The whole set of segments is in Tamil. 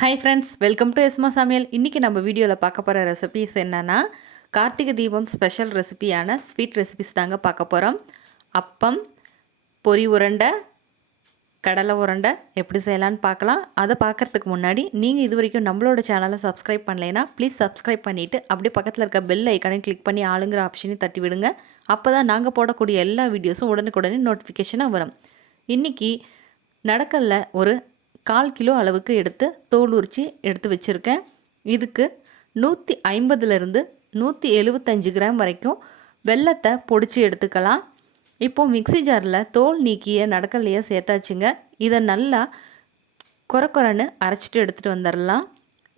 ஹாய் ஃப்ரெண்ட்ஸ், வெல்கம் டு எஸ்மா சமையல். இன்றைக்கி நம்ம வீடியோவில் பார்க்க போகிற ரெசிபிஸ் என்னென்னா Karthigai Deepam special ரெசிபியான sweet recipes தாங்க பார்க்க போகிறோம். அப்பம், பொரி உருண்டை, கடலை உருண்டை எப்படி செய்யலான்னு பார்க்கலாம். அதை பார்க்குறதுக்கு முன்னாடி நீங்கள் இது வரைக்கும் நம்மளோட சேனலை சப்ஸ்கிரைப் பண்ணலைன்னா ப்ளீஸ் சப்ஸ்கிரைப் பண்ணிவிட்டு அப்படியே பக்கத்தில் இருக்க பெல் ஐக்கானையும் கிளிக் பண்ணி ஆளுங்கிற ஆப்ஷனையும் தட்டி விடுங்க. அப்போ தான் நாங்கள் போடக்கூடிய எல்லா வீடியோஸும் உடனுக்குடனே நோட்டிஃபிகேஷனாக வரும். இன்றைக்கி நடக்கல்ல ஒரு 1/4 கிலோ அளவுக்கு எடுத்து தோல் உரித்து எடுத்து வச்சுருக்கேன். இதுக்கு 150லேருந்து 175 கிராம் வரைக்கும் வெல்லத்தை பொடிச்சு எடுத்துக்கலாம். இப்போது மிக்ஸி ஜாரில் தோல் நீக்கிய நடக்கல்லையே சேர்த்தாச்சுங்க. இதை நல்லா கொரன்னு அரைச்சிட்டு எடுத்துகிட்டு வந்துடலாம்.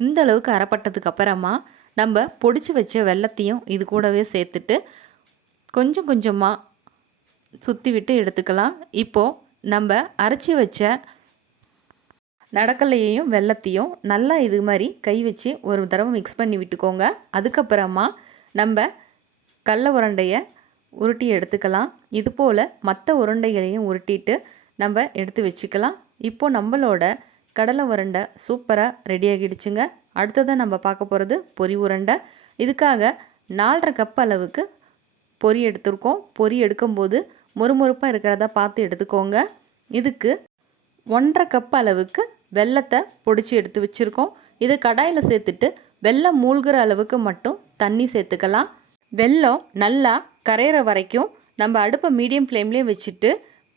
இந்த அளவுக்கு அரைப்பட்டதுக்கு அப்புறமா நம்ம பொடிச்சு வச்ச வெல்லத்தையும் இது கூடவே சேர்த்துட்டு கொஞ்சம் கொஞ்சமாக சுற்றி விட்டு எடுத்துக்கலாம். இப்போது நம்ம அரைச்சி வச்ச நடக்கல்லையையும் வெல்லத்தையும் நல்லா இது மாதிரி கை வச்சு ஒரு தடவை மிக்ஸ் பண்ணி விட்டுக்கோங்க. அதுக்கப்புறமா நம்ம கடலை உருண்டையை உருட்டி எடுத்துக்கலாம். இது போல் மற்ற உருண்டைகளையும் உருட்டிட்டு நம்ம எடுத்து வச்சுக்கலாம். இப்போது நம்மளோட கடலை உருண்டை சூப்பராக ரெடி ஆகிடுச்சுங்க. அடுத்ததான் நம்ம பார்க்க போகிறது பொரி உருண்டை. இதுக்காக 4.5 கப் அளவுக்கு பொரி எடுத்துருக்கோம். பொரி எடுக்கும்போது மொறுமொறுப்பாக இருக்கிறதா பார்த்து எடுத்துக்கோங்க. இதுக்கு 1.5 கப் அளவுக்கு வெல்லத்தை பொடிச்சு எடுத்து வச்சுருக்கோம். இதை கடாயில் சேர்த்துட்டு வெல்லம் மூழ்கிற அளவுக்கு மட்டும் தண்ணி சேர்த்துக்கலாம். வெல்லம் நல்லா கரையிற வரைக்கும் நம்ம அடுப்பை மீடியம் ஃப்ளேம்லேயே வச்சுட்டு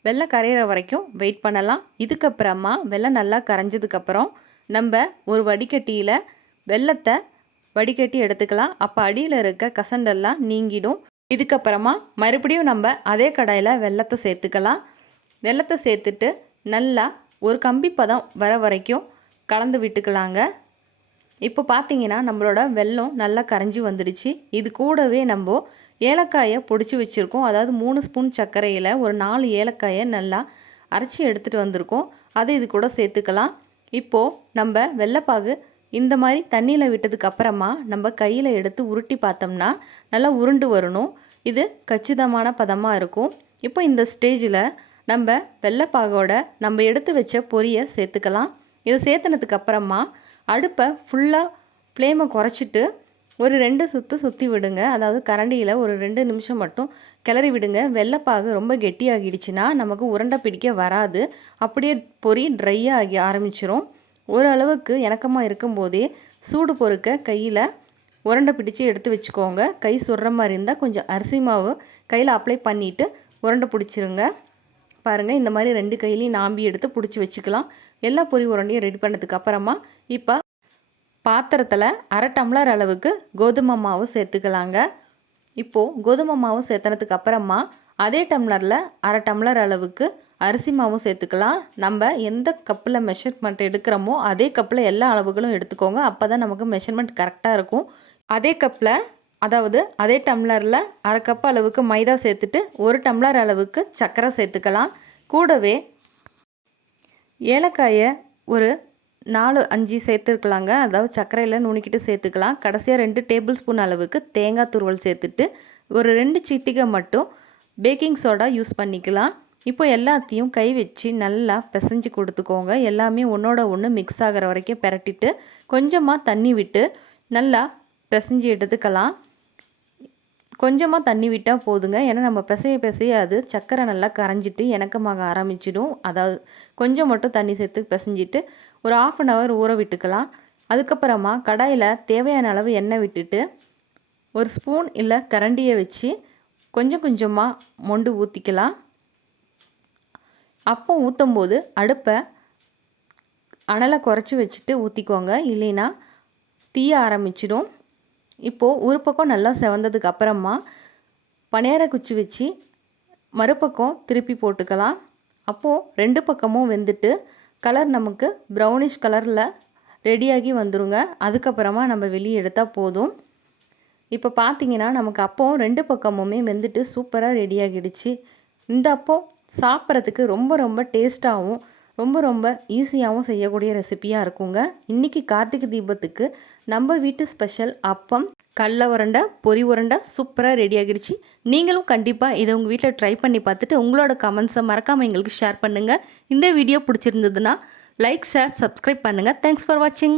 வெல்லம் கரையிற வரைக்கும் வெயிட் பண்ணலாம். இதுக்கப்புறமா வெல்லம் நல்லா கரைஞ்சதுக்கப்புறம் நம்ம ஒரு வடிகட்டியில் வெல்லத்தை வடிகட்டி எடுத்துக்கலாம். அப்போ அடியில் இருக்க கசண்டெல்லாம் நீங்கிடும். இதுக்கப்புறமா மறுபடியும் நம்ம அதே கடாயில் வெல்லத்தை சேர்த்துக்கலாம். வெல்லத்தை சேர்த்துட்டு நல்லா ஒரு கம்பி பதம் வர வரைக்கும் கலந்து விட்டுக்கலாங்க. இப்போ பார்த்தீங்கன்னா நம்மளோட வெல்லம் நல்லா கரைஞ்சி வந்துடுச்சு. இது கூடவே நம்ம ஏலக்காயை பொடிச்சு வச்சுருக்கோம். அதாவது 3 ஸ்பூன் சர்க்கரையில் ஒரு 4 ஏலக்காயை நல்லா அரைச்சி எடுத்துகிட்டு வந்திருக்கோம். அதை இது கூட சேர்த்துக்கலாம். இப்போது நம்ம வெள்ளைப்பாகு இந்த மாதிரி தண்ணியில் விட்டதுக்கு அப்புறமா நம்ம கையில் எடுத்து உருட்டி பார்த்தோம்னா நல்லா உருண்டு வரணும். இது கச்சிதமான பதமாக இருக்கும். இப்போ இந்த ஸ்டேஜில் நம்ம வெள்ளைப்பாகோட நம்ம எடுத்து வச்ச பொரியை சேர்த்துக்கலாம். இதை சேர்த்துனதுக்கு அப்புறமா அடுப்பை ஃபுல்லாக ஃப்ளேமை குறைச்சிட்டு ஒரு 2 சுற்று சுற்றி விடுங்க. அதாவது கரண்டியில் ஒரு 2 நிமிஷம் மட்டும் கிளறி விடுங்க. வெள்ளைப்பாகு ரொம்ப கெட்டியாகிடுச்சுன்னா நமக்கு உருண்டை பிடிக்க வராது. அப்படியே பொரி ட்ரையாக ஆகி ஆரம்பிச்சிரும். ஓரளவுக்கு இணக்கமாக இருக்கும்போதே சூடு பொறுக்க கையில் உருண்டை பிடிச்சி எடுத்து வச்சுக்கோங்க. கை சுடுற மாதிரி இருந்தால் கொஞ்சம் அரிசி மாவு கையில் அப்ளை பண்ணிவிட்டு உருண்டை பிடிச்சிருங்க. பாருங்கள், இந்த மாதிரி 2 கையிலையும் நாம்பி எடுத்து பிடிச்சி வச்சுக்கலாம். எல்லா பொரி உருண்டையும் ரெடி பண்ணதுக்கு அப்புறமா இப்போ பாத்திரத்தில் 1/2 டம்ளர் அளவுக்கு கோதுமை மாவு சேர்த்துக்கலாங்க. இப்போது கோதுமை மாவு சேர்த்துனதுக்கு அப்புறமா அதே டம்ளரில் 1/2 டம்ளர் அளவுக்கு அரிசி மாவும் சேர்த்துக்கலாம். நம்ம எந்த கப்பில் மெஷர்மெண்ட் எடுக்கிறோமோ அதே கப்பில் எல்லா அளவுகளும் எடுத்துக்கோங்க. அப்போ தான் நமக்கு மெஷர்மெண்ட் கரெக்டாக இருக்கும். அதே கப்பில் அதாவது அதே டம்ளரில் 1/2 கப் அளவுக்கு மைதா சேர்த்துட்டு 1 டம்ளர் அளவுக்கு சர்க்கரை சேர்த்துக்கலாம். கூடவே ஏலக்காயை ஒரு 4-5 சேர்த்துருக்கலாங்க. அதாவது சர்க்கரையில் நுணுக்கிட்டு சேர்த்துக்கலாம். கடைசியாக 2 டேபிள் ஸ்பூன் அளவுக்கு தேங்காய் துருவல் சேர்த்துட்டு ஒரு 2 சிட்டிகை மட்டும் பேக்கிங் சோடா யூஸ் பண்ணிக்கலாம். இப்போ எல்லாத்தையும் கை வச்சு நல்லா பிசைஞ்சு கொடுத்துக்கோங்க. எல்லாமே ஒன்றோட ஒன்று மிக்ஸ் ஆகிற வரைக்கும் பிரட்டிட்டு கொஞ்சமாக தண்ணி விட்டு நல்லா பிசைஞ்சு எடுத்துக்கலாம். கொஞ்சமாக தண்ணி விட்டால் போதுங்க. ஏன்னா நம்ம பிசைய அது சர்க்கரை நல்லா கரைஞ்சிட்டு இணக்கமாக ஆரம்பிச்சிடும். அதாவது கொஞ்சம் மட்டும் தண்ணி சேர்த்து பிசைஞ்சிட்டு ஒரு 1/2 hour ஊற விட்டுக்கலாம். அதுக்கப்புறமா கடாயில் தேவையான அளவு எண்ணெய் விட்டுட்டு ஒரு ஸ்பூன் இல்லை கரண்டியை வச்சு கொஞ்சம் கொஞ்சமாக மொண்டு ஊற்றிக்கலாம். அப்போ ஊற்றும்போது அடுப்பை அனலை குறைச்சி வச்சுட்டு ஊற்றிக்கோங்க. இல்லைன்னா தீய ஆரம்பிச்சிடும். இப்போது ஒரு பக்கம் நல்லா செவந்ததுக்கு அப்புறமா பணியார குச்சி வச்சு மறுபக்கம் திருப்பி போட்டுக்கலாம். அப்போது 2 பக்கமும் வெந்துட்டு கலர் நமக்கு ப்ரௌனிஷ் கலரில் ரெடியாகி வந்துருங்க. அதுக்கப்புறமா நம்ம வெளியே எடுத்தால் போதும். இப்போ பார்த்தீங்கன்னா நமக்கு அப்போது 2 பக்கமுமே வெந்துட்டு சூப்பராக ரெடியாகிடுச்சு. இந்த அப்பம் சாப்பிட்றதுக்கு ரொம்ப ரொம்ப டேஸ்ட்டாகவும் ரொம்ப ஈஸியாகவும் செய்யக்கூடிய ரெசிப்பியாக இருக்குங்க. இன்றைக்கி கார்த்திகை தீபத்துக்கு நம்ம வீட்டு ஸ்பெஷல் அப்பம், கடலை உருண்டை, பொரி உருண்டை சூப்பராக ரெடி ஆகிடுச்சு. நீங்களும் கண்டிப்பாக இதை உங்கள் வீட்டில் ட்ரை பண்ணி பார்த்துட்டு உங்களோட கமெண்ட்ஸை மறக்காமல் எங்களுக்கு ஷேர் பண்ணுங்கள். இந்த வீடியோ பிடிச்சிருந்ததுன்னா லைக், ஷேர், சப்ஸ்கிரைப் பண்ணுங்கள். தேங்க்ஸ் ஃபார் வாட்சிங்.